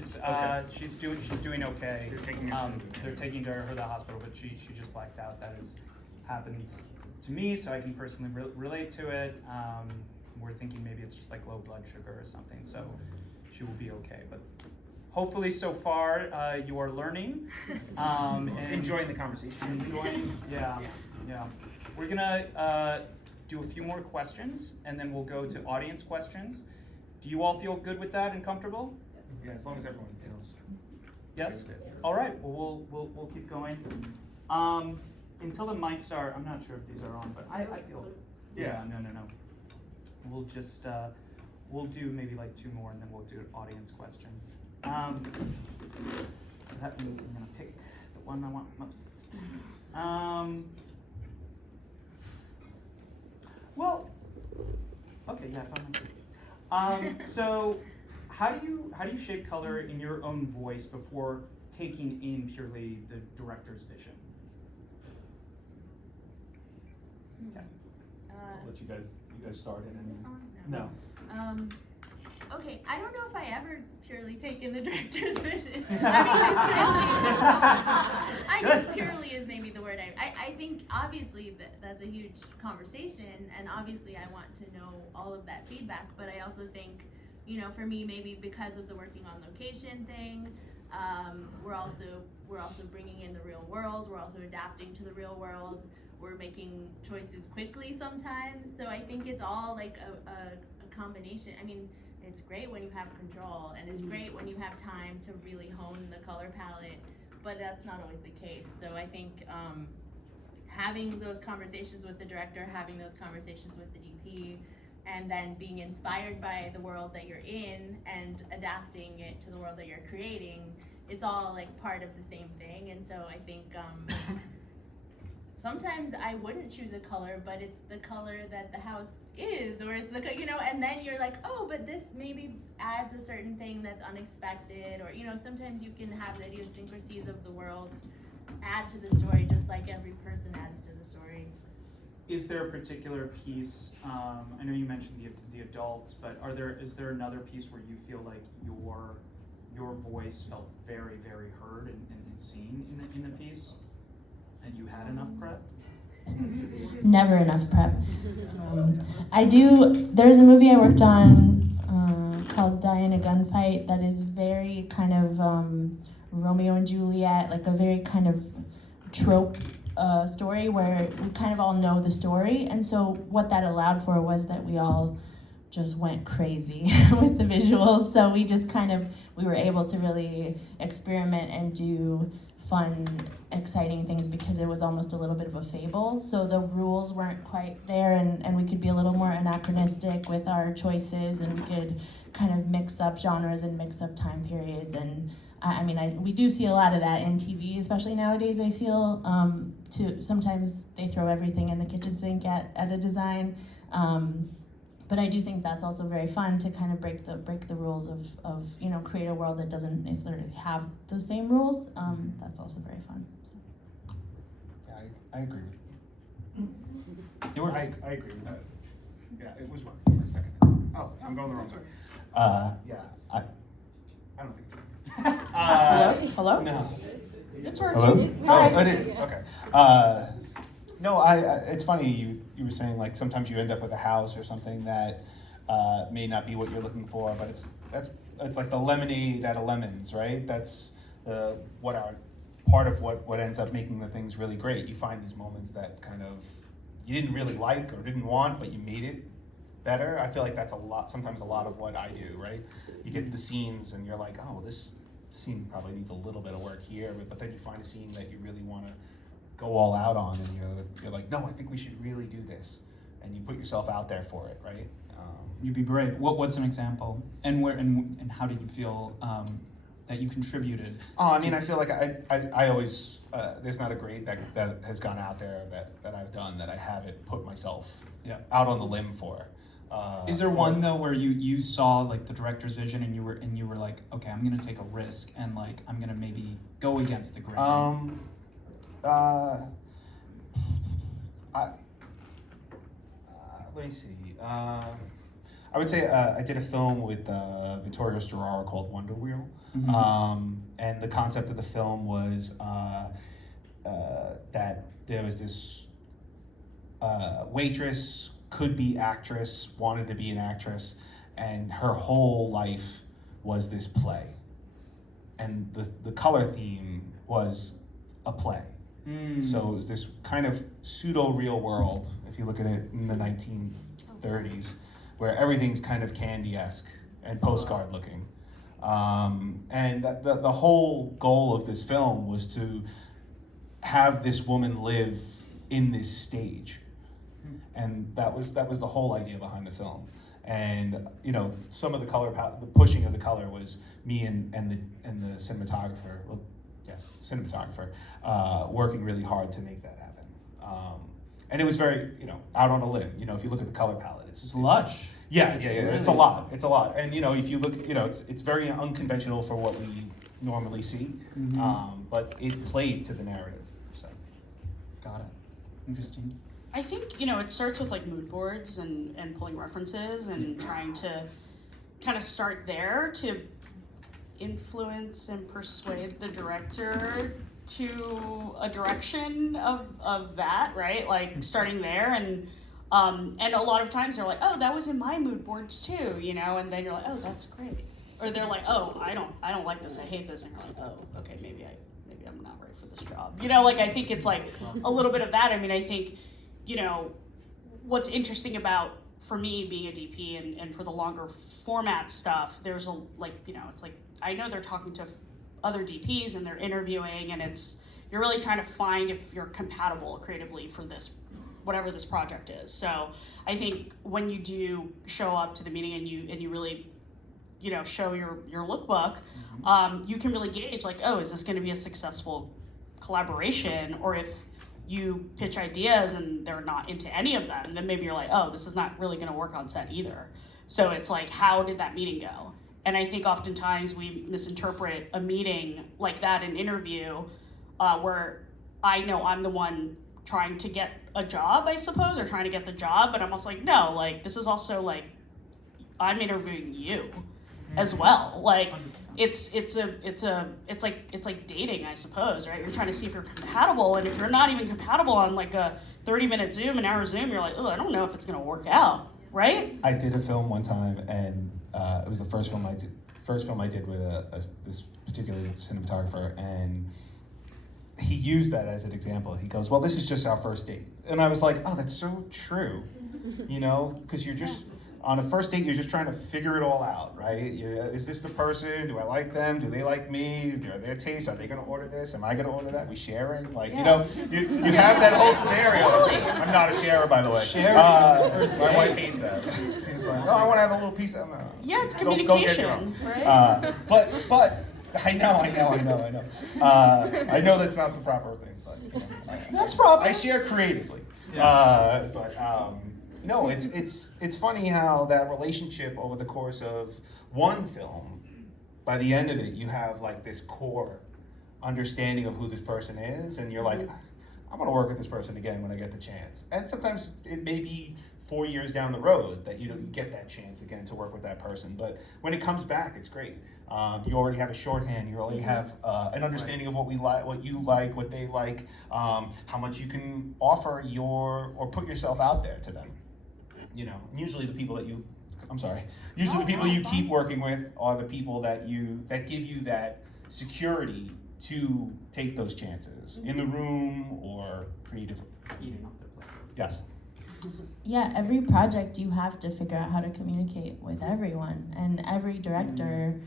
is. Okay. She's doing okay. They're taking her They're taking her to the hospital, but she just blacked out. That has happened to me, so I can personally relate to it. We're thinking maybe it's just like low blood sugar or something, so she will be okay. But hopefully, so far, you are learning and enjoying the conversation. Yeah. We're gonna do a few more questions, and then we'll go to audience questions. Do you all feel good with that and comfortable? Yeah, as long as everyone feels. Yes. All right. Well, we'll keep going. Until the mics are, I'm not sure if these are on, but I feel. Yeah. No. We'll just we'll do maybe like 2 more, and then we'll do audience questions. So that means I'm gonna pick the one I want most. Well, okay, yeah, fine. So how do you shape color in your own voice before taking in purely the director's vision? Okay. I'll let you guys start it. Is this on? No. Okay, I don't know if I ever purely take in the director's vision. I guess purely is maybe the word I think obviously that's a huge conversation, and obviously I want to know all of that feedback, but I also think, for me, maybe because of the working on location thing, we're also bringing in the real world, we're also adapting to the real world, we're making choices quickly sometimes, so I think it's all like a combination. I mean, it's great when you have control, and it's great when you have time to really hone the color palette, but that's not always the case. So I think having those conversations with the director, having those conversations with the DP, and then being inspired by the world that you're in and adapting it to the world that you're creating, it's all like part of the same thing. And so I think sometimes I wouldn't choose a color, but it's the color that the house is, or it's the, and then you're like, oh, but this maybe adds a certain thing that's unexpected, or, sometimes you can have the idiosyncrasies of the world add to the story, just like every person adds to the story. Is there a particular piece, I know you mentioned the adults, but is there another piece where you feel like your voice felt very, very heard and seen in the piece? And you had enough prep? Never enough prep. There's a movie I worked on called Die in a Gunfight that is very kind of Romeo and Juliet, like a very kind of trope story where we kind of all know the story. And so what that allowed for was that we all just went crazy with the visuals. So we were able to really experiment and do fun, exciting things because it was almost a little bit of a fable. So the rules weren't quite there, and we could be a little more anachronistic with our choices, and we could kind of mix up genres and mix up time periods. And we do see a lot of that in TV, especially nowadays, I feel. Sometimes they throw everything in the kitchen sink at a design. But I do think that's also very fun to kind of break the rules of create a world that doesn't necessarily have those same rules. That's also very fun. So. Yeah, I agree. It works. I agree with that. Yeah, it was working for a second. Oh, I'm going the wrong way. Yeah, I don't think so. Hello? No. It's working. Hello? Hi. Oh, it is. Okay. No, it's funny you were saying like sometimes you end up with a house or something that may not be what you're looking for, but it's like the lemonade out of lemons, right? That's part of what ends up making the things really great. You find these moments that kind of you didn't really like or didn't want, but you made it better. I feel like that's sometimes a lot of what I do, right? You get the scenes and you're like, oh, this scene probably needs a little bit of work here, but then you find a scene that you really want to go all out on, and you're like, no, I think we should really do this, and you put yourself out there for it, right? You'd be brave. What's an example, and where and how did you feel that you contributed? Oh, I feel like I always there's not a grade that has gone out there that I've done that I haven't put myself out on the limb for. Is there one though where you saw like the director's vision and you were like, okay, I'm gonna take a risk and like I'm gonna maybe go against the grain? Let me see. I would say I did a film with Vittorio Storaro called Wonder Wheel. And the concept of the film was that there was this waitress, could be actress, wanted to be an actress, and her whole life was this play. And the color theme was a play. So it was this kind of pseudo-real world, if you look at it in the 1930s, where everything's kind of candy-esque and postcard looking. And the whole goal of this film was to have this woman live in this stage. And that was the whole idea behind the film. And you know, some of the color the pushing of the color was me and the cinematographer, well, yes, cinematographer, working really hard to make that happen. And it was very, you know, out on a limb. You know, if you look at the color palette, it's lush. Yeah, it's a lot. It's a lot. And you know, if you look, you know, it's very unconventional for what we normally see, but it played to the narrative. So, Got it. Interesting. I think, you know, it starts with like mood boards and pulling references and trying to kind of start there to influence and persuade the director to a direction of that, right? Like starting there and a lot of times they're like, oh, that was in my mood boards too, you know, and then you're like, oh, that's great. Or they're like, oh, I don't like this, I hate this, and you're like, oh, okay, maybe I'm not right for this job. You know, like I think it's like a little bit of that. I mean, I think, you know, what's interesting about, for me, being a DP and for the longer format stuff, there's a, like, you know, it's like, I know they're talking to other DPs and they're interviewing, and you're really trying to find if you're compatible creatively for this, whatever this project is. So I think when you do show up to the meeting and you really, you know, show your lookbook, you can really gauge like, oh, is this going to be a successful collaboration? Or if you pitch ideas and they're not into any of them, then maybe you're like, oh, this is not really going to work on set either. So it's like, how did that meeting go? And I think oftentimes we misinterpret a meeting like that, an interview, where I know I'm the one trying to get a job, I suppose, or trying to get the job, but I'm also like, no, like, this is also like, I'm interviewing you as well. Like, it's like dating, I suppose, right? You're trying to see if you're compatible, and if you're not even compatible on like a 30-minute Zoom, an hour Zoom, you're like, oh, I don't know if it's gonna work out, right? I did a film one time, and it was the first film I did with this particular cinematographer, and he used that as an example. He goes, well, this is just our first date. And I was like, oh, that's so true, you know, because you're just, on a first date, you're just trying to figure it all out, right? Is this the person? Do I like them? Do they like me? Are their tastes? Are they going to order this? Am I going to order that? We sharing? Like, you know, you have that whole scenario. I'm not a sharer, by the way. My wife hates that. She's like, oh, I want to have a little piece of that. Yeah, it's Go get communication, drunk. right? But I know. I know that's not the proper thing, but you know, That's proper. I share creatively. No, it's funny how that relationship over the course of one film, by the end of it, you have like this core understanding of who this person is, and you're like, I'm gonna work with this person again when I get the chance. And sometimes it may be 4 years down the road that you don't get that chance again to work with that person. But when it comes back, it's great. You already have a shorthand. You already have an understanding of what we like, what you like, what they like, how much you can offer or put yourself out there to them. You know, usually the people that you keep working with are the people that give you that security to take those chances in the room or creatively. Eating off their plate. Yes. Yeah, every project you have to figure out how to communicate with everyone, and every director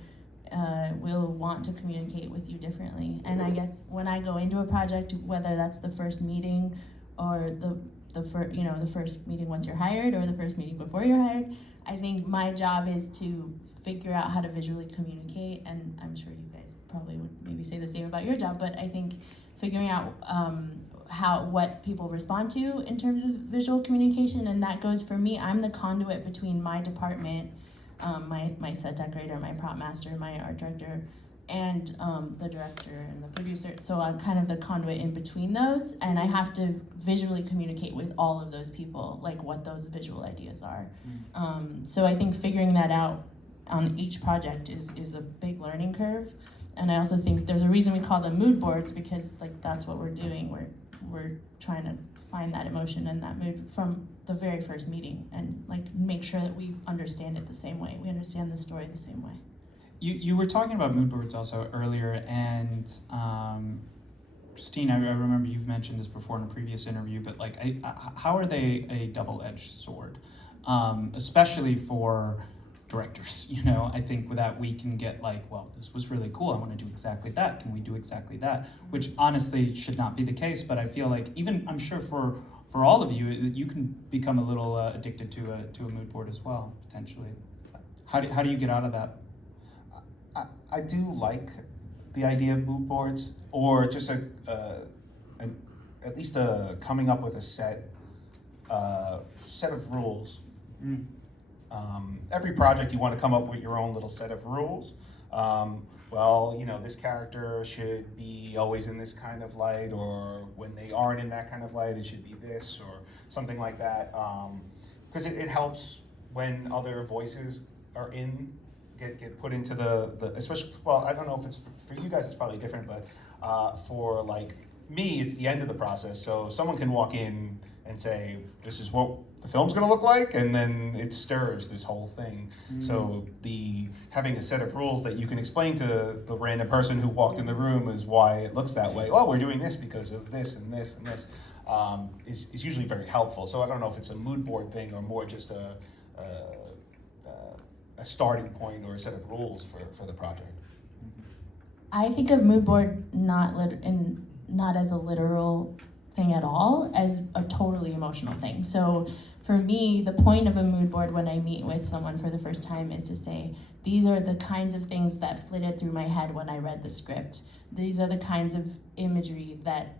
will want to communicate with you differently. And I guess when I go into a project, whether that's the first meeting or the first meeting once you're hired or the first meeting before you're hired, I think my job is to figure out how to visually communicate, and I'm sure you guys probably would maybe say the same about your job, but I think figuring out what people respond to in terms of visual communication, and that goes for me. I'm the conduit between my department, my set decorator, my prop master, my art director, and the director and the producer. So I'm kind of the conduit in between those, and I have to visually communicate with all of those people, like what those visual ideas are. So I think figuring that out on each project is a big learning curve. And I also think there's a reason we call them mood boards, because like that's what we're doing. We're trying to find that emotion and that mood from the very first meeting, and like make sure that we understand it the same way. We understand the story the same way. You were talking about mood boards also earlier, and Christine, I remember you've mentioned this before in a previous interview, but like, how are they a double-edged sword, especially for directors? You know, I think with that we can get like, well, this was really cool, I want to do exactly that. Can we do exactly that? Which honestly should not be the case, but I feel like even, I'm sure for all of you, you can become a little addicted to a mood board as well, potentially. How do you get out of that? I do like the idea of mood boards, or just at least coming up with a set of rules. Every project you want to come up with your own little set of rules. Well, you know, this character should be always in this kind of light, or when they aren't in that kind of light, it should be this, or something like that. Because it helps when other voices are get put into the especially, well, I don't know if it's for you guys, it's probably different, but for like me, it's the end of the process. So someone can walk in and say, this is what the film's gonna look like, and then it stirs this whole thing. So having a set of rules that you can explain to the random person who walked in the room is why it looks that way. Oh, we're doing this because of this and this and this, is usually very helpful. So I don't know if it's a mood board thing or more just a starting point or a set of rules for the project. I think of mood board not as a literal thing at all, as a totally emotional thing. So for me, the point of a mood board when I meet with someone for the first time is to say, these are the kinds of things that flitted through my head when I read the script. These are the kinds of imagery that,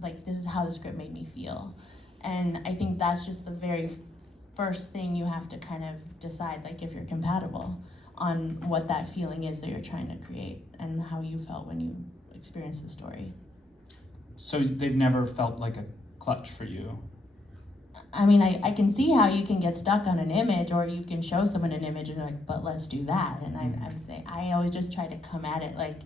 like, this is how the script made me feel. And I think that's just the very first thing you have to kind of decide, like, if you're compatible on what that feeling is that you're trying to create and how you felt when you experienced the story. So they've never felt like a clutch for you? I mean, I can see how you can get stuck on an image, or you can show someone an image and they're like, but let's do that. And I'm saying, I always just try to come at it like,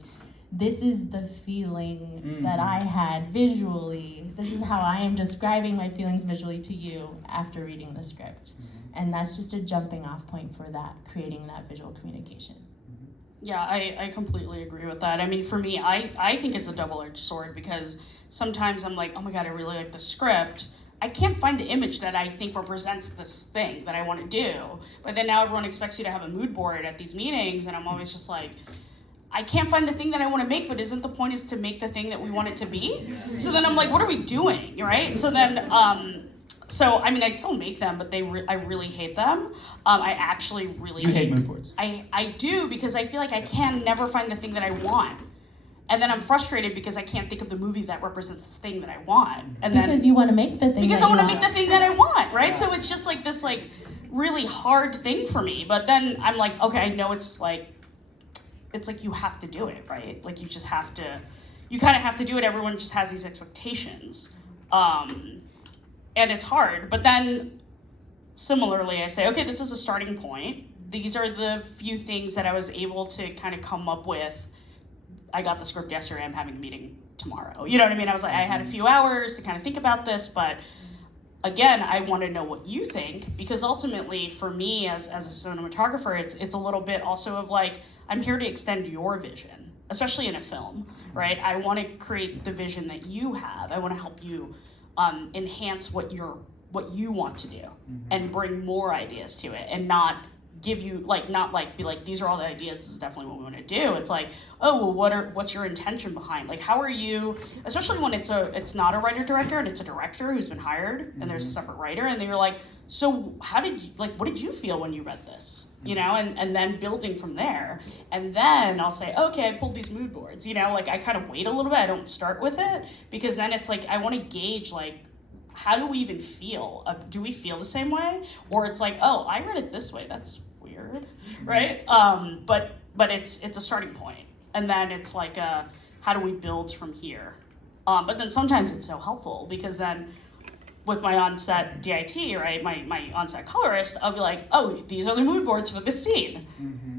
this is the feeling that I had visually. This is how I am describing my feelings visually to you after reading the script. And that's just a jumping off point for that, creating that visual communication. Yeah, I completely agree with that. I mean, for me, I think it's a double-edged sword, because sometimes I'm like, oh my God, I really like the script. I can't find the image that I think represents this thing that I want to do. But then now everyone expects you to have a mood board at these meetings, and I'm always just like, I can't find the thing that I want to make, but isn't the point is to make the thing that we want it to be? So then I'm like, what are we doing, right? So then, so I mean, I still make them, but I really hate them. I actually really hate mood boards. I do, because I feel like I can never find the thing that I want. And then I'm frustrated because I can't think of the movie that represents this thing that I want. And because you want to make the thing. Because I want to make the thing that I want, right? Yeah. So it's just like this like really hard thing for me. But then I'm like, okay, I know it's like you have to do it, right? Like you just have to, you kind of have to do it. Everyone just has these expectations. And it's hard. But then similarly, I say, okay, this is a starting point. These are the few things that I was able to kind of come up with. I got the script yesterday, I'm having a meeting tomorrow. You know what I mean? I was like, I had a few hours to kind of think about this, but again, I want to know what you think, because ultimately for me as a cinematographer, it's a little bit also of like, I'm here to extend your vision, especially in a film, right? I want to create the vision that you have. I want to help you enhance what you want to do and bring more ideas to it, and not give you be like, these are all the ideas, this is definitely what we want to do. It's like, oh, well, what's your intention behind, like, how are you, especially when it's not a writer director and it's a director who's been hired and there's a separate writer, and they're like, so how did you, like, what did you feel when you read this, you know, and then building from there. And then I'll say, okay, I pulled these mood boards, you know, like I kind of wait a little bit, I don't start with it, because then it's like I want to gauge, like, how do we even feel? Do we feel the same way? Or it's like, oh, I read it this way, that's weird, right? But it's a starting point. And then it's like how do we build from here? But then sometimes it's so helpful because then with my on-set DIT, right, my on-set colorist, I'll be like, oh, these are the mood boards for this scene.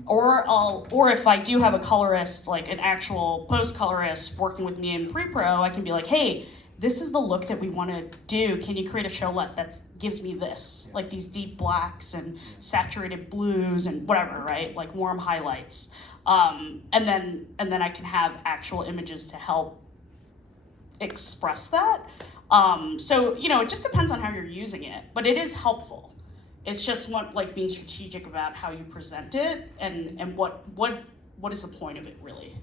Or if I do have a colorist, like an actual post-colorist working with me in pre-pro, I can be like, hey, this is the look that we want to do. Can you create a showlet that gives me this? Like these deep blacks and saturated blues and whatever, right? Like warm highlights. And then I can have actual images to help express that. So, you know, it just depends on how you're using it, but it is helpful. It's just like being strategic about how you present it and what is the point of it really.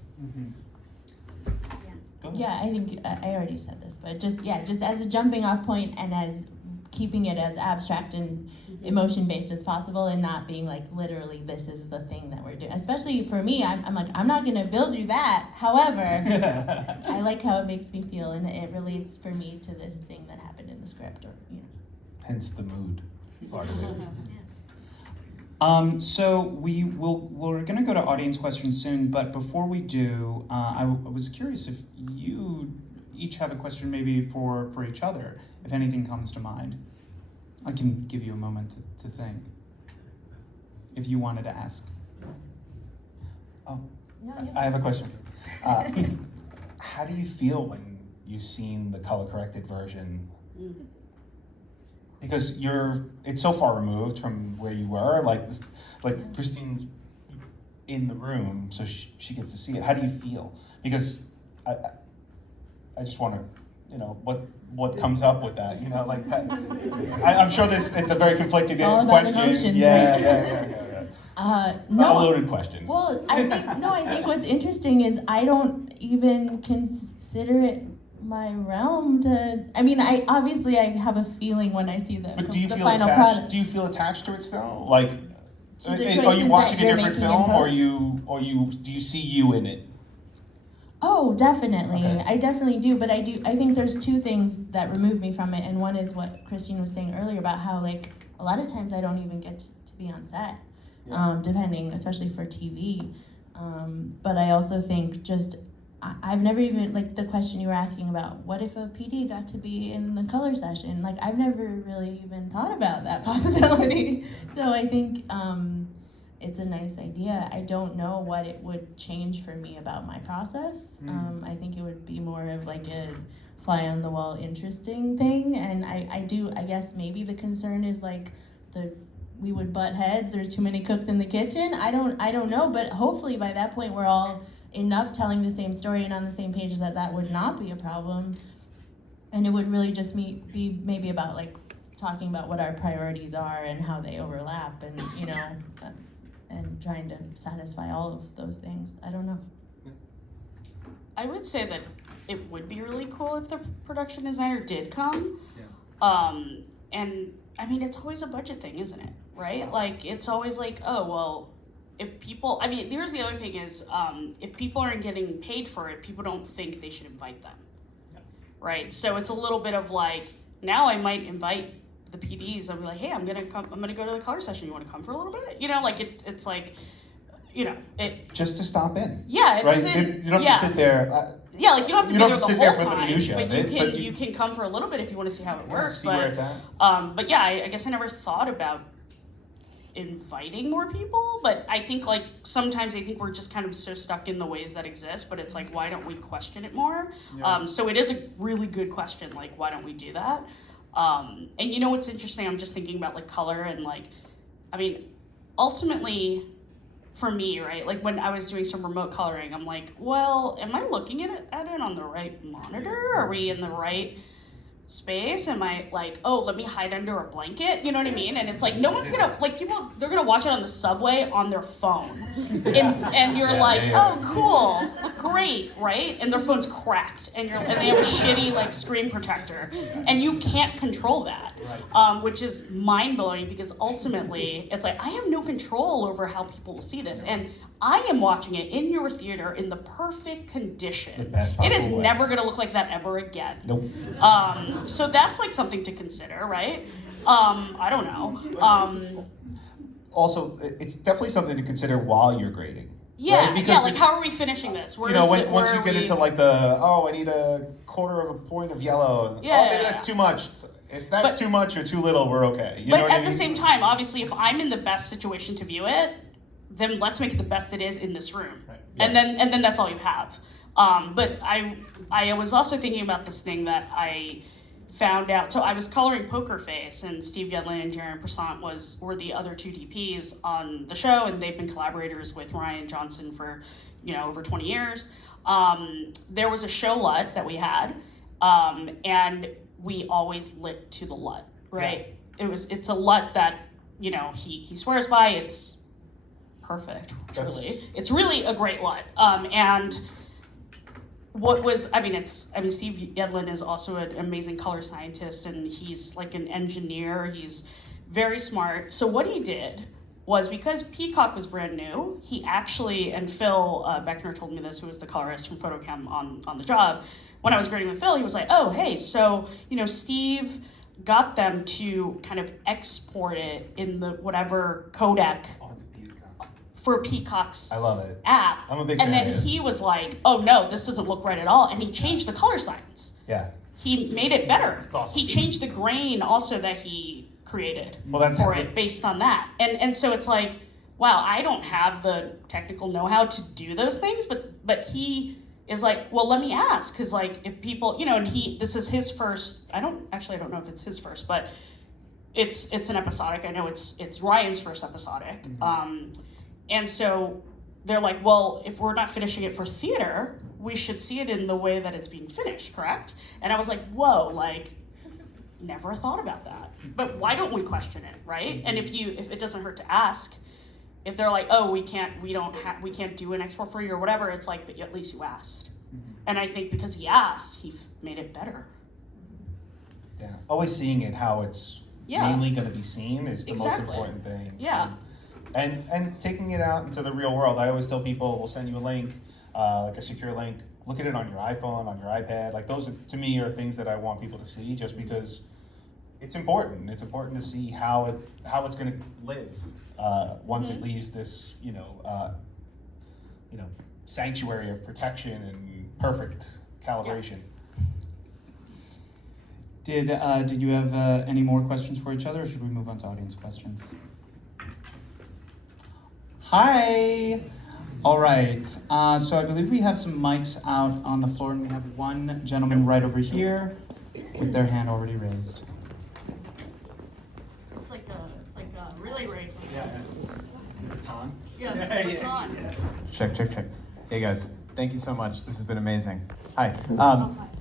Yeah, I think I already said this, but just as a jumping off point and as keeping it as abstract and emotion based as possible and not being like literally this is the thing that we're doing. Especially for me, I'm like, I'm not gonna build you that. However, I like how it makes me feel and it relates for me to this thing that happened in the script or Hence the mood part of it. So we're gonna go to audience questions soon, but before we do, I was curious if you each have a question maybe for each other, if anything comes to mind. I can give you a moment to think. If you wanted to ask. Oh, I have a question. How do you feel when you've seen the color corrected version? Because it's so far removed from where you were, like Christine's in the room, so she gets to see it. How do you feel? Because I just want to, what comes up with that, like that. I'm sure it's a very conflicting it's all about question. Emotions, yeah, right? yeah. It's not a loaded question. Well, I think what's interesting is I don't even consider it my realm to. I mean, I have a feeling when I see the But do you the feel final attached? product. Do you feel attached to it still? Like, To the are choices you watching that a you're different making in film, post? do you see you in it? Oh, definitely. Okay. I definitely do, but I think there's two things that remove me from it, and one is what Christine was saying earlier about how like a lot of times I don't even get to be on set, depending, especially for TV. But I also think I've never even, like the question you were asking about, what if a PD got to be in the color session? Like I've never really even thought about that possibility. So I think it's a nice idea. I don't know what it would change for me about my process. I think it would be more of like a fly on the wall interesting thing. And I guess maybe the concern is like we would butt heads, there's too many cooks in the kitchen. I don't know, but hopefully by that point we're all enough telling the same story and on the same page that would not be a problem. And it would really just be maybe about like talking about what our priorities are and how they overlap and and trying to satisfy all of those things. I don't know. I would say that it would be really cool if the production designer did come. And I mean, it's always a budget thing, isn't it? Right? Like, it's always like, oh, well, if people, I mean, here's the other thing is, if people aren't getting paid for it, people don't think they should invite them. Right? So it's a little bit of like, now I might invite the PDs. I'll be like, hey, I'm gonna go to the color session. You want to come for a little bit? Like it's like, it. Just to stop in. Yeah, it right? doesn't. You don't have to sit there. Yeah, like you don't have to be there the sit whole there for the time, minutia but of it, but you can come for a little bit if you want to see how it works. See where it's at. But yeah, I guess I never thought about inviting more people, but I think like sometimes I think we're just kind of so stuck in the ways that exist, but it's like, why don't we question it more? So it is a really good question, like why don't we do that? And what's interesting, I'm just thinking about like color and like, I mean, ultimately for me, right, like when I was doing some remote coloring, I'm like, well, am I looking at it on the right monitor? Are we in the right space? Am I like, oh, let me hide under a blanket? You know what I mean? And it's like, no one's gonna, like people, they're gonna watch it on the subway on their phone. And you're oh, cool, great, right? And their phone's cracked and they have a shitty like screen protector. And you can't control that, which is mind-blowing because ultimately it's like, I have no control over how people will see this. And I am watching it in your theater in the perfect condition. The best it is possible way. never gonna look like that ever again. Nope. So that's like something to consider, right? I don't know. Also, it's definitely something to consider while you're grading. Yeah, right? Because yeah, like it's- how are we finishing this? You know, Where once are you get we- into like I need a quarter of a point of yellow. Yeah. Oh, maybe that's too much. If that's But- too much or too little, we're okay. You know But what I at the mean? same time, obviously, if I'm in the best situation to view it, then let's make it the best it is in this room, Right. and Yes. then that's all you have. But I was also thinking about this thing that I found out. So I was coloring Poker Face, and Steve Yedlin and Jaren Persant were the other two DPs on the show, and they've been collaborators with Ryan Johnson for over 20 years. There was a show LUT that we had, and we always lit to the LUT, right? It's a LUT that he swears by. It's perfect, truly. It's really a great LUT. And Steve Yedlin is also an amazing color scientist, and he's like an engineer. He's very smart. So what he did was, because Peacock was brand new, he actually, and Phil Beckner told me this, who was the colorist from Photochem on the job, when I was grading with Phil, he was like, oh, hey, so, Steve got them to kind of export it in the whatever codec for Peacock's I love it. app. I'm a big and fan then of his. he was like, oh no, this doesn't look right at all. And he changed the color science. Yeah. He made it better. It's awesome. He changed the grain also that he created Well, that's for it based on that. And so it's like, wow, I don't have the technical know-how to do those things, but he is like, well, let me ask, because like if people, and this is his first. I don't know if it's his first, but it's an episodic. I know it's Ryan's first episodic. Mm-hmm. And so they're like, well, if we're not finishing it for theater, we should see it in the way that it's being finished, correct? And I was like, whoa, like, never thought about that. But why don't we question it, right? And if it doesn't hurt to ask, if they're like, oh, we can't do an export for you or whatever, it's like, but at least you asked. And I think because he asked, he made it better. Yeah. Always seeing it how it's Yeah. mainly going to be seen is the Exactly. most important thing. Yeah. And taking it out into the real world. I always tell people, we'll send you a link, like a secure link. Look at it on your iPhone, on your iPad. Like those, to me, are things that I want people to see, just because it's important. It's important to see how it's going to live once it leaves this, sanctuary of protection and perfect calibration. Did you have any more questions for each other, or should we move on to audience questions? Hi. All right. So I believe we have some mics out on the floor, and we have one gentleman right over here with their hand already raised. It's like a relay race. Yeah. Baton. Yeah, it's on. Check. Hey guys, thank you so much. This has been amazing. Hi.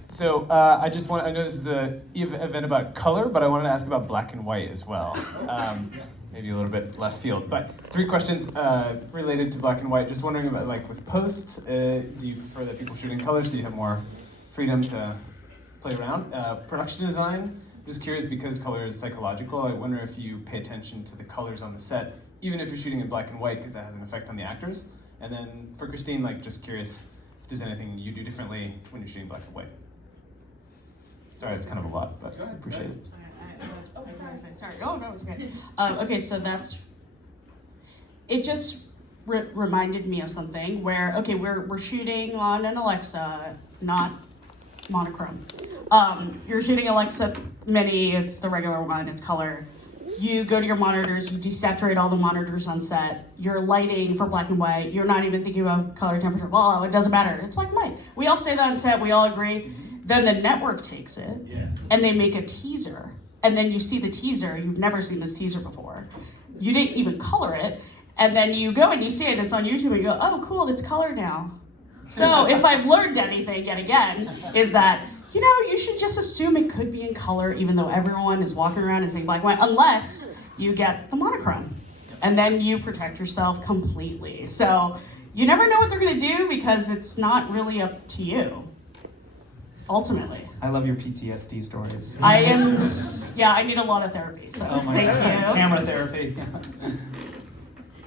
So I know this is a event about color, but I wanted to ask about black and white as well. Maybe a little bit left field, but 3 questions related to black and white. Just wondering about, like, with post, do you prefer that people shoot in color so you have more freedom to play around? Production design, just curious, because color is psychological. I wonder if you pay attention to the colors on the set, even if you're shooting in black and white, because that has an effect on the actors. And then for Christine, like, just curious if there's anything you do differently when you're shooting black and white. Sorry, it's kind of a lot, but I appreciate it. Sorry. Oh no, it's okay. Okay, so it just reminded me of something where, okay, we're shooting on an Alexa, not monochrome. You're shooting Alexa Mini, it's the regular one, it's color. You go to your monitors, you desaturate all the monitors on set. You're lighting for black and white. You're not even thinking about color, temperature, blah, it doesn't matter. It's black and white. We all say that on set, we all agree. Then the network takes it, and they make a teaser. And then you see the teaser, you've never seen this teaser before. You didn't even color it, and then you go and you see it, it's on YouTube, and you go, oh cool, it's colored now. So if I've learned anything yet again, is that, you should just assume it could be in color, even though everyone is walking around and saying black and white, unless you get the monochrome. And then you protect yourself completely. So you never know what they're gonna do, because it's not really up to you, ultimately. I love your PTSD stories. I need a lot of therapy, so Oh my thank God. you. Camera therapy.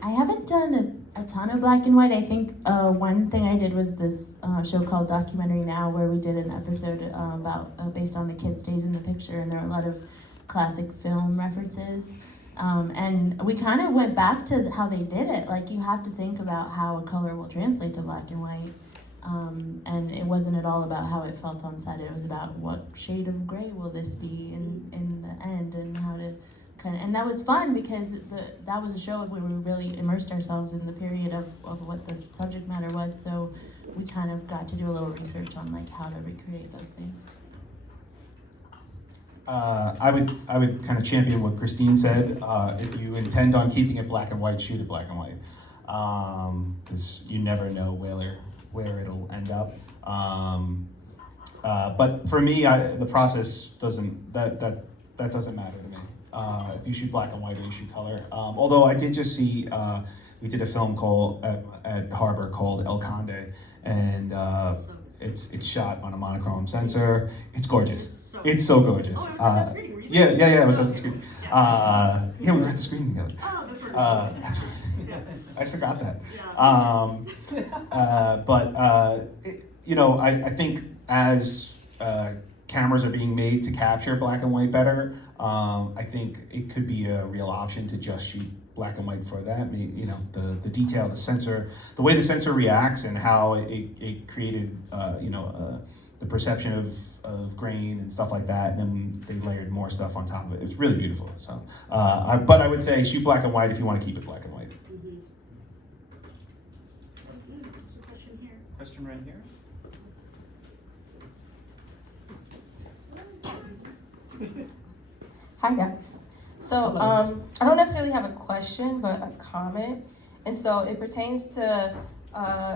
I haven't done a ton of black and white. I think one thing I did was this show called Documentary Now, where we did an episode about based on the kids' days in the picture, and there are a lot of classic film references. And we kind of went back to how they did it. Like, you have to think about how a color will translate to black and white. And it wasn't at all about how it felt on set. It was about what shade of gray will this be in the end, and how to kind of, and that was fun because that was a show where we really immersed ourselves in the period of what the subject matter was. So we kind of got to do a little research on like how to recreate those things. I would kind of champion what Christine said. If you intend on keeping it black and white, shoot it black and white, because you never know where it'll end up. But for me, the process doesn't that doesn't matter to me. If you shoot black and white or you shoot color. Although I did just see we did a film at Harbor called El Conde, and it's shot on a monochrome sensor. It's gorgeous. It's so gorgeous. Oh, it was at the screening, were you yeah, there? it was at the screening. Yeah, we were at the screening together. Oh, that's right. That's right. I forgot that. You know, I think as cameras are being made to capture black and white better, I think it could be a real option to just shoot black and white for that. You know, the detail, the sensor, the way the sensor reacts, and how it created, the perception of grain and stuff like that, and then they layered more stuff on top of it. It's really beautiful. So, but I would say shoot black and white if you want to keep it black and white. There's a question here. Question right here. Hi guys. So I don't necessarily have a question, but a comment. And so it pertains to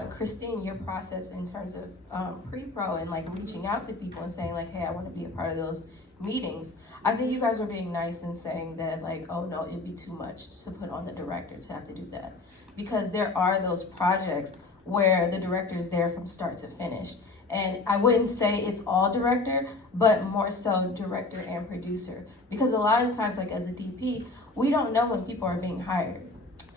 Christine, your process in terms of pre-pro and like reaching out to people and saying like, hey, I want to be a part of those meetings. I think you guys were being nice and saying that like, oh no, it'd be too much to put on the director to have to do that. Because there are those projects where the director is there from start to finish. And I wouldn't say it's all director, but more so director and producer. Because a lot of times, like as a DP, we don't know when people are being hired.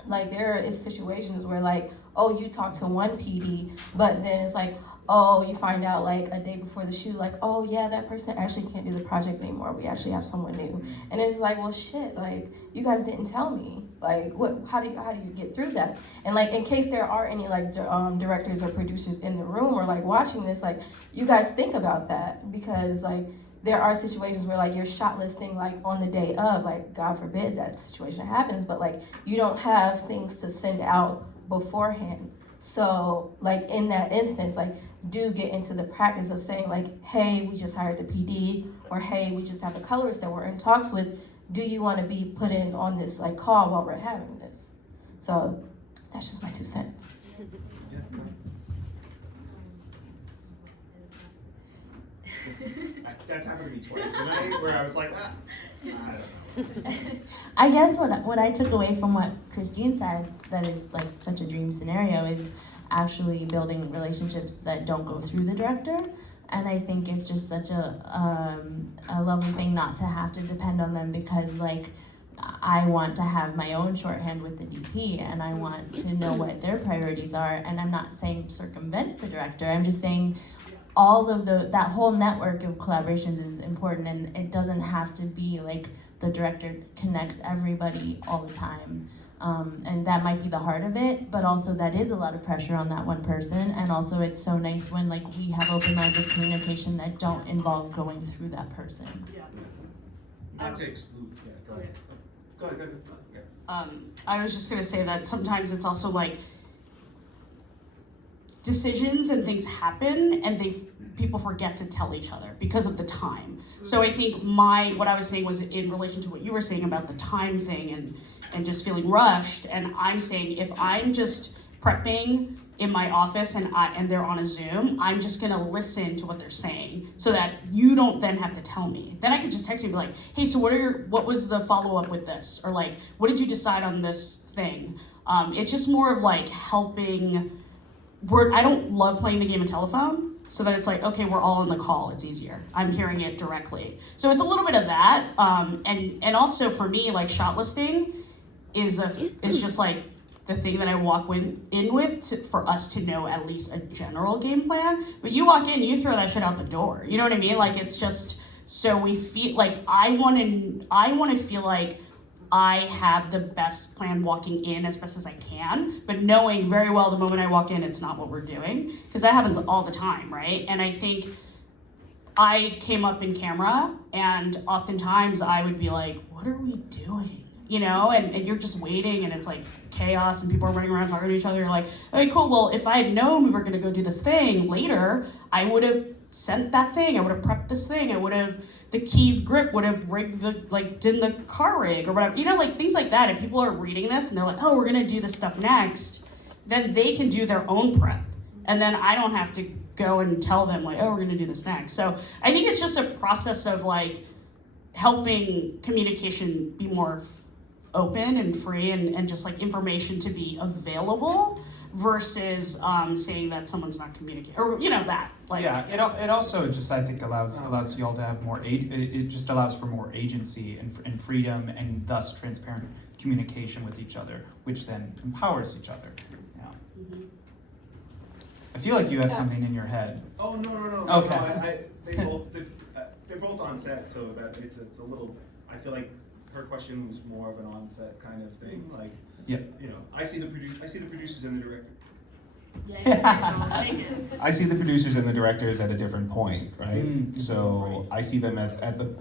Like there is situations where like, oh, you talk to one PD, but then it's like, oh, you find out like a day before the shoot, like, oh yeah, that person actually can't do the project anymore. We actually have someone new. And it's like, well, shit, like you guys didn't tell me. Like, how do you get through that? And like, in case there are any like directors or producers in the room or like watching this, like you guys think about that, because like there are situations where like you're shot listing like on the day of, like God forbid that situation happens, but like you don't have things to send out beforehand. So like in that instance, like do get into the practice of saying like, hey, we just hired the PD, or hey, we just have a colorist that we're in talks with. Do you want to be put in on this like call while we're having this? So that's just my 2 cents. That's happened to me twice tonight, where I was like, I don't know. I guess what I took away from what Christine said, that is like such a dream scenario, is actually building relationships that don't go through the director. And I think it's just such a lovely thing not to have to depend on them, because like I want to have my own shorthand with the DP, and I want to know what their priorities are. And I'm not saying circumvent the director, I'm just saying all of that whole network of collaborations is important, and it doesn't have to be like the director connects everybody all the time. And that might be the heart of it, but also that is a lot of pressure on that one person. And also it's so nice when like we have open lines of communication that don't involve going through that person. Yeah. Not to exclude, yeah, go ahead. Go ahead. Yeah. I was just gonna say that sometimes it's also like decisions and things happen and people forget to tell each other because of the time. So I think what I was saying was in relation to what you were saying about the time thing and just feeling rushed. And I'm saying if I'm just prepping in my office and they're on a Zoom, I'm just gonna listen to what they're saying so that you don't then have to tell me. Then I could just text you and be like, hey, so what was the follow-up with this? Or like, what did you decide on this thing? It's just more of like helping. I don't love playing the game of telephone, so that it's like, okay, we're all on the call, it's easier. I'm hearing it directly. So it's a little bit of that, and also for me, like shot listing is just like the thing that I walk in with for us to know at least a general game plan. But you walk in, you throw that shit out the door. You know what I mean? Like it's just so we feel like I want to feel like I have the best plan walking in as best as I can, but knowing very well the moment I walk in, it's not what we're doing, because that happens all the time, right? And I think I came up in camera, and oftentimes I would be like, what are we doing? You know, and you're just waiting, and it's like chaos, and people are running around talking to each other. You're like, okay, cool, well, if I had known we were gonna go do this thing later, I would have sent that thing, I would have prepped this thing, I would have, the key grip would have rigged the, like, did the car rig or whatever. You know, like things like that. If people are reading this and they're like, oh, we're gonna do this stuff next, then they can do their own prep. And then I don't have to go and tell them like, oh, we're gonna do this next. So I think it's just a process of like helping communication be more open and free, and just like information to be available versus saying that someone's not communicating, or you know, that like. Yeah, it also just, I think, allows y'all to have more it just allows for more agency and freedom, and thus transparent communication with each other, which then empowers each other. Yeah. Mm-hmm. I feel like you have something in your head. Oh, no. Okay. They're both on set, so that it's a little, I feel like her question was more of an on-set kind of thing, like, Yeah. you know, I see the producers and the director. I see the producers and the directors at a different point, right? So I see them at the,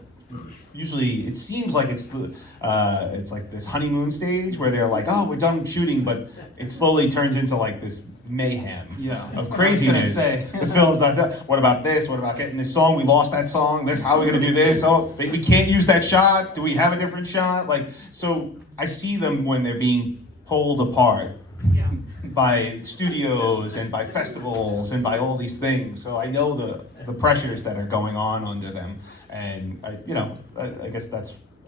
usually it seems like it's like this honeymoon stage where they're like, oh, we're done shooting, but it slowly turns into like this mayhem of craziness. The film's not done. What about this? What about getting this song? We lost that song. This, how are we gonna do this? Oh, we can't use that shot. Do we have a different shot? Like, so I see them when they're being pulled apart by studios and by festivals and by all these things. So I know the pressures that are going on under them, and I guess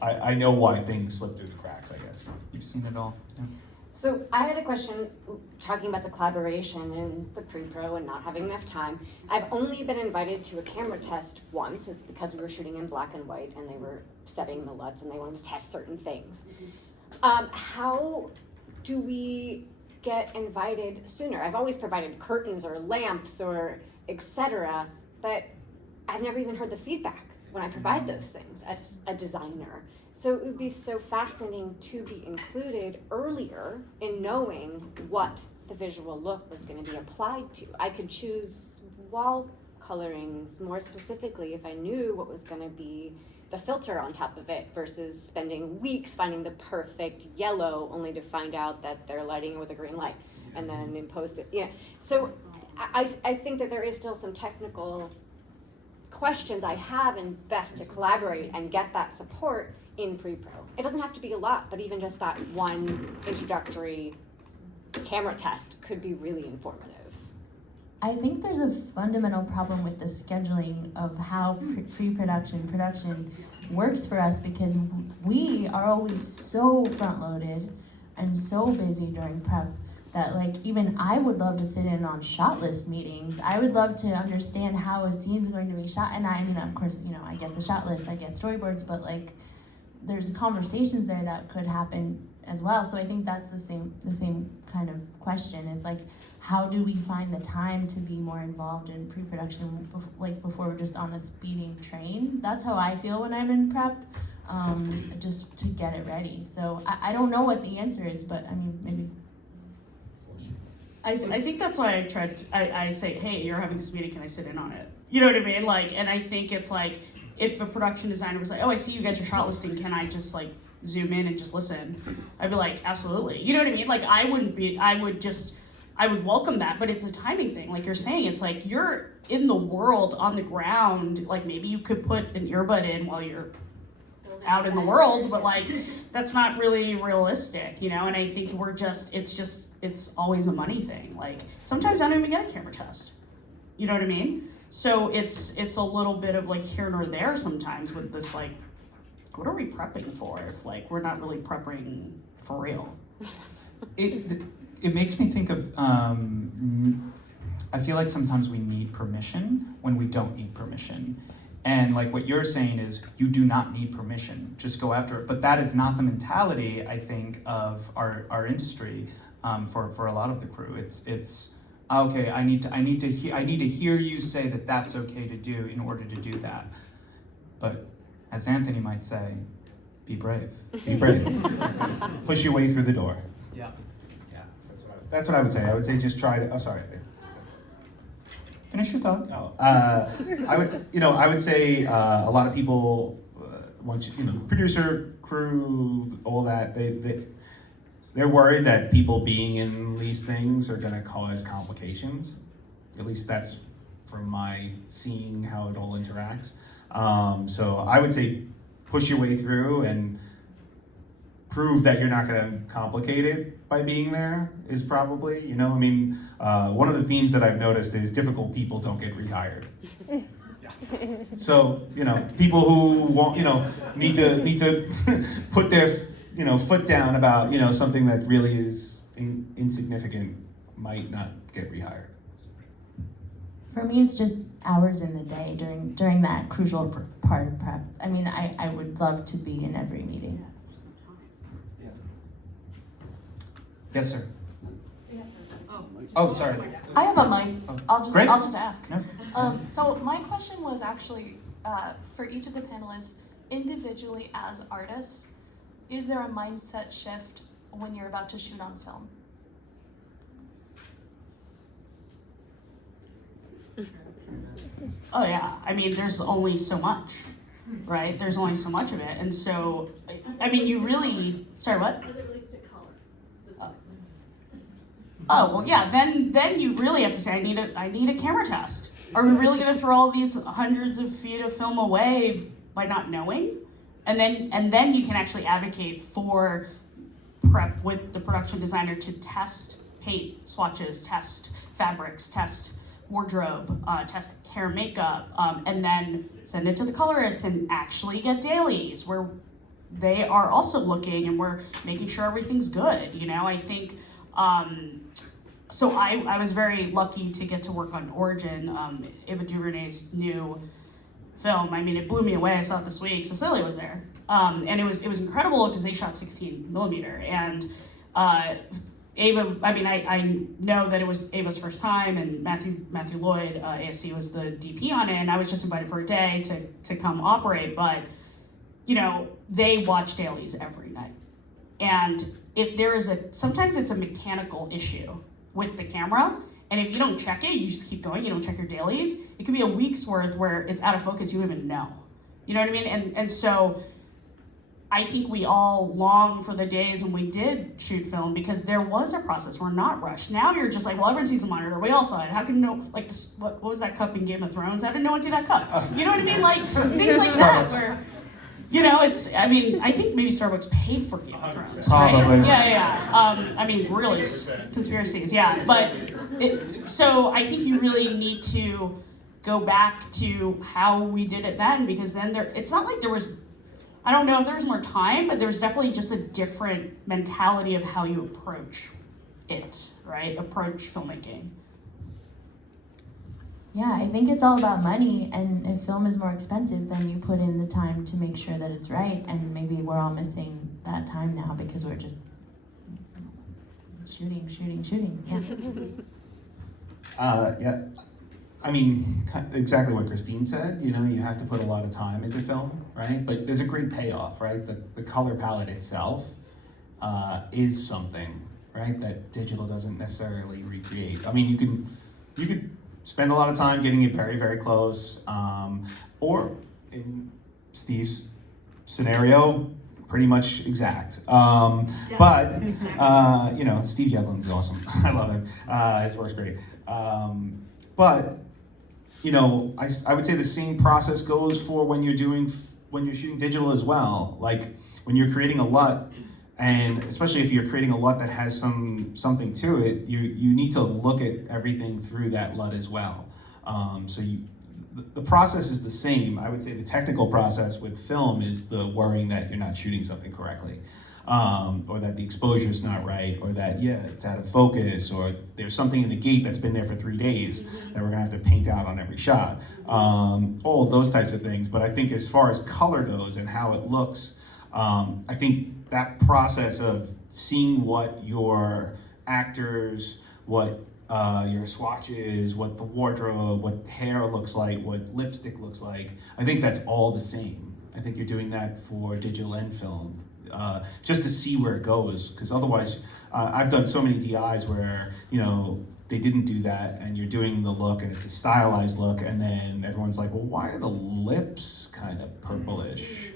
I know why things slip through the cracks, I guess. You've seen it all. Yeah. So I had a question talking about the collaboration and the pre-pro and not having enough time. I've only been invited to a camera test once. It's because we were shooting in black and white and they were setting the LUTs and they wanted to test certain things. How do we get invited sooner? I've always provided curtains or lamps or etc., but I've never even heard the feedback when I provide those things as a designer. So it would be so fascinating to be included earlier in knowing what the visual look was going to be applied to. I could choose wall colorings more specifically if I knew what was going to be the filter on top of it versus spending weeks finding the perfect yellow only to find out that they're lighting it with a green light and then in post it. Yeah. So I think that there is still some technical questions I have, and best to collaborate and get that support in pre-pro. It doesn't have to be a lot, but even just that one introductory camera test could be really informative. I think there's a fundamental problem with the scheduling of how pre-production, production works for us, because we are always so front-loaded and so busy during prep that, like, even I would love to sit in on shot list meetings. I would love to understand how a scene's going to be shot, and I mean, of course, I get the shot list, I get storyboards, but like, there's conversations there that could happen as well. So I think that's the same kind of question, is like, how do we find the time to be more involved in pre-production, before we're just on a speeding train? That's how I feel when I'm in prep, just to get it ready. So I don't know what the answer is, but I mean, maybe. I think that's why I say, hey, you're having this meeting, can I sit in on it? You know what I mean? Like, and I think it's like, if a production designer was like, oh, I see you guys are shot listing, can I just like zoom in and just listen? I'd be like, absolutely. You know what I mean? Like, I would welcome that, but it's a timing thing. Like you're saying, it's like, you're in the world on the ground. Like, maybe you could put an earbud in while you're out in the world, but like, that's not really realistic, And I think it's always a money thing. Like, sometimes I don't even get a camera test. You know what I mean? So it's a little bit of like here nor there sometimes with this, like, what are we prepping for if like we're not really prepping for real? It makes me think of, I feel like sometimes we need permission when we don't need permission. And like what you're saying is, you do not need permission, just go after it. But that is not the mentality, I think, of our industry, for a lot of the crew. It's okay, I need to hear you say that that's okay to do in order to do that. But as Anthony might say, Be brave. Be brave. Push your way through the door. Yeah. Yeah, that's what I would say. I would say just try to. Oh, sorry. Finish your thought. No, I would say a lot of people, once producer, crew, all that, they're worried that people being in these things are going to cause complications. At least that's from my seeing how it all interacts. So I would say push your way through and prove that you're not going to complicate it by being there is probably, one of the themes that I've noticed is difficult people don't get rehired. So, people who want, need to put their, foot down about, something that really is insignificant might not get rehired. For me, it's just hours in the day during that crucial part of prep. I mean, I would love to be in every meeting. Yes, sir. Oh, sorry. I have a mic. Great. I'll just ask. No. So my question was actually for each of the panelists individually as artists. Is there a mindset shift when you're about to shoot on film? Oh yeah, I mean, there's only so much, right? There's only so much of it, and so, I mean, you really, sorry, what? As it relates to color, specifically. Oh, well, yeah, then you really have to say, I need a camera test. Are we really gonna throw all these hundreds of feet of film away by not knowing? And then you can actually advocate for prep with the production designer to test paint swatches, test fabrics, test wardrobe, test hair and makeup, and then send it to the colorist and actually get dailies where they are also looking and we're making sure everything's good. I think, so I was very lucky to get to work on Origin, Ava DuVernay's new film. I mean, it blew me away. I saw it this week. Cecilia was there, and it was incredible because they shot 16mm. And Ava, I mean, I know that it was Ava's first time, and Matthew Lloyd, ASC, was the DP on it, and I was just invited for a day to come operate. But they watch dailies every night, and if there is sometimes it's a mechanical issue with the camera. And if you don't check it, you just keep going, you don't check your dailies, it could be a week's worth where it's out of focus, you don't even know. You know what I mean? And so I think we all long for the days when we did shoot film because there was a process, we're not rushed. Now you're just like, well, everyone sees a monitor, we all saw it. How can you know, like, what was that cup in Game of Thrones? How did no one see that cup? You know what I mean? Like, things like that where, it's, I mean, I think maybe Starbucks paid for Game of Thrones, Probably. right? Yeah. I mean, really, conspiracies, yeah. But, so I think you really need to go back to how we did it then, because then it's not like there was, I don't know if there was more time, but there was definitely just a different mentality of how you approach it, right? Approach filmmaking. Yeah, I think it's all about money, and if film is more expensive, then you put in the time to make sure that it's right, and maybe we're all missing that time now because we're just shooting, yeah. Yeah, I mean, exactly what Christine said, you have to put a lot of time into film, right? But there's a great payoff, right? The color palette itself is something, right, that digital doesn't necessarily recreate. I mean, you could spend a lot of time getting it very, very close, or in Steve's scenario, pretty much exact. But, Steve Yedlin's awesome. I love him. His work's great. But, I would say the same process goes for when you're shooting digital as well. Like, when you're creating a LUT, and especially if you're creating a LUT that has something to it, you need to look at everything through that LUT as well. So the process is the same. I would say the technical process with film is the worrying that you're not shooting something correctly, or that the exposure's not right, or that, it's out of focus, or there's something in the gate that's been there for 3 days that we're gonna have to paint out on every shot. All of those types of things. But I think as far as color goes and how it looks, I think that process of seeing what your actors, what your swatches, what the wardrobe, what hair looks like, what lipstick looks like, I think that's all the same, I think you're doing that for digital and film, just to see where it goes. Because otherwise, I've done so many DIs where, you know, they didn't do that, and you're doing the look, and it's a stylized look, and then everyone's like, well, why are the lips kind of purplish?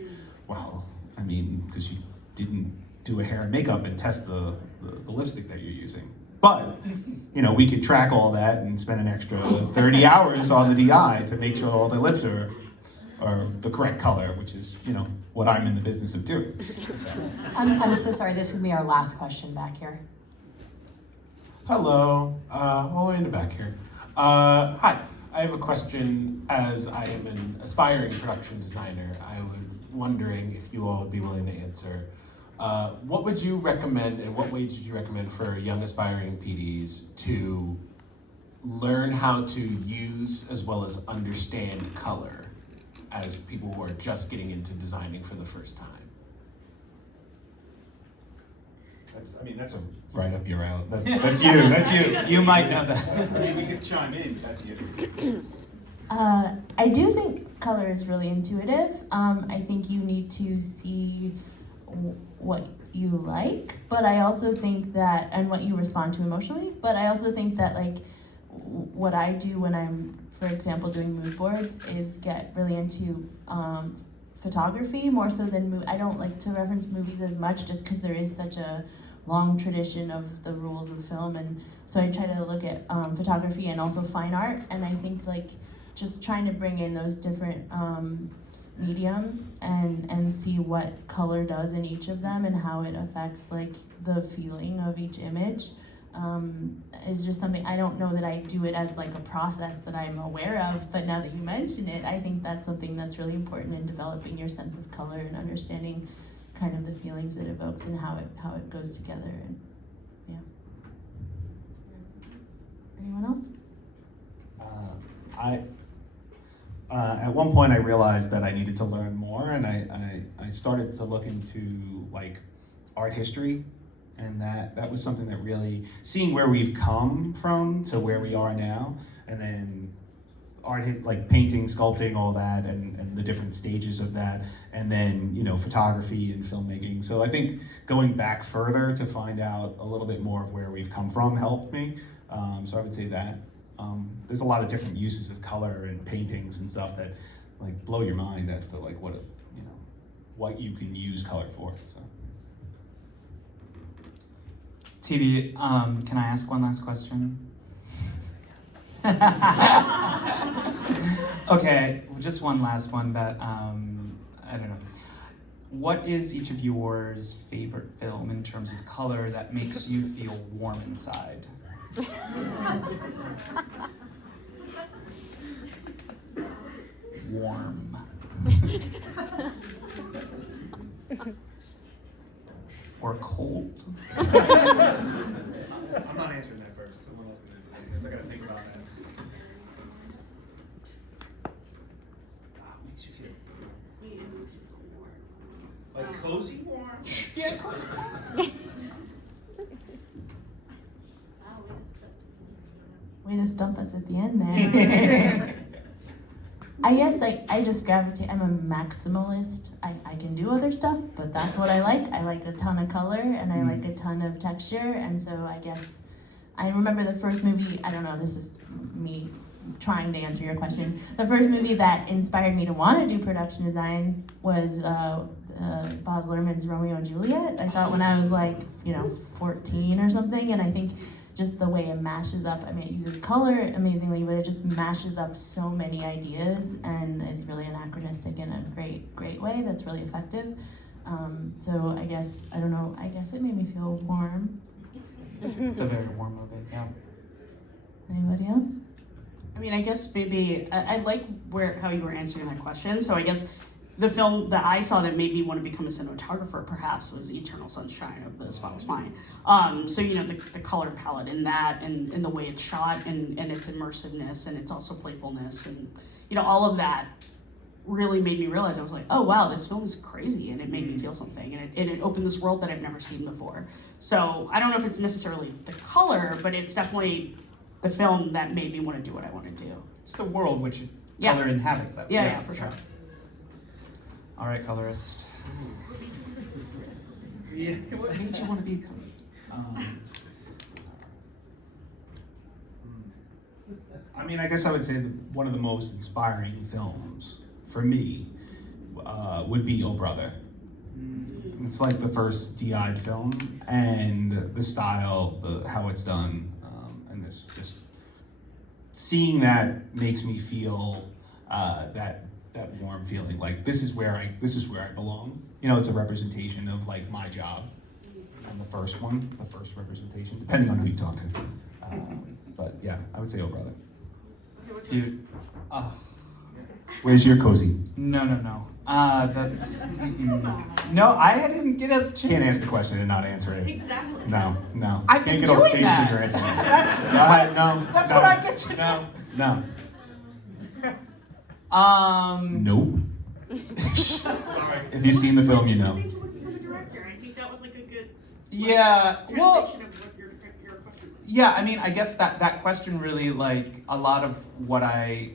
Well, I mean, because you didn't do a hair and makeup and test the lipstick that you're using. But, you know, we could track all that and spend an extra 30 hours on the DI to make sure all the lips are the correct color, which is, you know, what I'm in the business of doing. So. I'm so sorry, this will be our last question back here. Hello, all the way in the back here. Hi, I have a question. As I am an aspiring production designer, I was wondering if you all would be willing to answer. What would you recommend, and what ways would you recommend for young aspiring PDs to learn how to use as well as understand color as people who are just getting into designing for the first time? That's a right up your alley. That's you. That's you. You might know that. I mean, we could chime in. That's you. I do think color is really intuitive. I think you need to see what you like, but I also think that, and what you respond to emotionally, but I also think that, like, what I do when I'm, for example, doing mood boards is get really into photography more so than I don't like to reference movies as much, just because there is such a long tradition of the rules of film, and so I try to look at photography and also fine art, and I think, like, just trying to bring in those different mediums and see what color does in each of them and how it affects, like, the feeling of each image is just something. I don't know that I do it as, like, a process that I'm aware of, but now that you mention it, I think that's something that's really important in developing your sense of color and understanding kind of the feelings it evokes and how it goes together. And yeah. Anyone else? At one point I realized that I needed to learn more, and I started to look into, like, art history, and that was something that really, seeing where we've come from to where we are now, and then like painting, sculpting, all that, and the different stages of that, and then, you know, photography and filmmaking. So I think going back further to find out a little bit more of where we've come from helped me. So I would say that. There's a lot of different uses of color and paintings and stuff that, like, blow your mind as to, like, what you can use color for. So. TV, can I ask one last question? Okay, just one last one that, I don't know. What is each of yours favorite film in terms of color that makes you feel warm inside? Warm. Or cold? I'm not answering that first. Someone else can answer that because I gotta think about that. What makes you feel warm? Like cozy warm? Yeah, cozy. Way to stump us at the end there. I guess I just gravitate. I'm a maximalist. I can do other stuff, but that's what I like. I like a ton of color, and I like a ton of texture, and so I guess I remember the first movie. I don't know, this is me trying to answer your question. The first movie that inspired me to want to do production design was Baz Luhrmann's Romeo and Juliet. I saw it when I was, like, 14 or something, and I think just the way it mashes up, I mean, it uses color amazingly, but it just mashes up so many ideas and is really anachronistic in a great way that's really effective. So I guess, I don't know, I guess it made me feel warm. It's a very warm movie, yeah. Anybody else? I mean, I guess maybe, I like how you were answering that question. So I guess the film that I saw that made me want to become a cinematographer perhaps was Eternal Sunshine of the Spotless Mind. So, the color palette in that and the way it's shot and its immersiveness and its also playfulness and, all of that really made me realize, I was like, oh wow, this film is crazy, and it made me feel something, and it opened this world that I've never seen before. So I don't know if it's necessarily the color, but it's definitely the film that made me want to do what I want to do. It's the world which color inhabits that. Yeah, for sure. All right, colorist. Yeah, what made you want to be a colorist? I mean, I guess I would say one of the most inspiring films for me would be Oh Brother. It's like the first DI'd film, and the style, how it's done, and it's just seeing that makes me feel that warm feeling, like this is where I belong. You know, it's a representation of like my job, and the first representation, depending on who you talk to. But yeah, I would say Oh Brother. Dude. Where's your cozy? No. That's no. I didn't get a chance. Can't ask the question and not answer it. Exactly. No. I've Can't been get on doing stage that. and you're answering it. That's Go ahead. No. That's no, what I get to No. do. Nope. Sorry. If you've seen the film, you know. I think looking for the director. I think that was like a good Yeah. Well. translation of what your question was. Yeah, I mean, I guess that question really, like, a lot of what I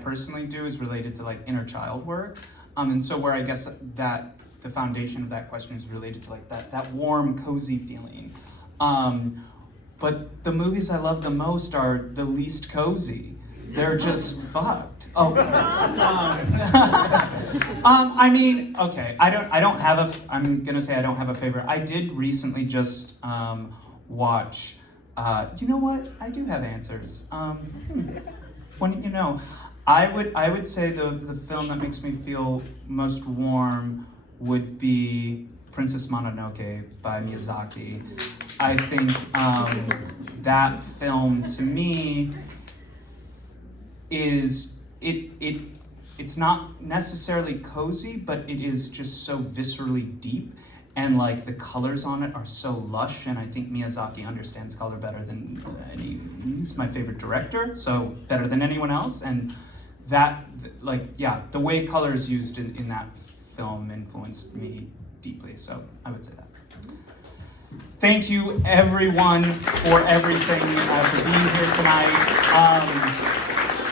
personally do is related to, like, inner child work. And so where I guess that the foundation of that question is related to, like, that warm, cozy feeling. But the movies I love the most are the least cozy. They're just fucked. Oh. I mean, okay, I'm gonna say I don't have a favorite. I did recently just watch, you know what? I do have answers. When you know, I would say the film that makes me feel most warm would be Princess Mononoke by Miyazaki. I think that film to me is it's not necessarily cozy, but it is just so viscerally deep, and like the colors on it are so lush, and I think Miyazaki understands color better than he's my favorite director, so better than anyone else, and that, like, yeah, the way color is used in that film influenced me deeply, so I would say that. Thank you everyone for everything, for being here tonight.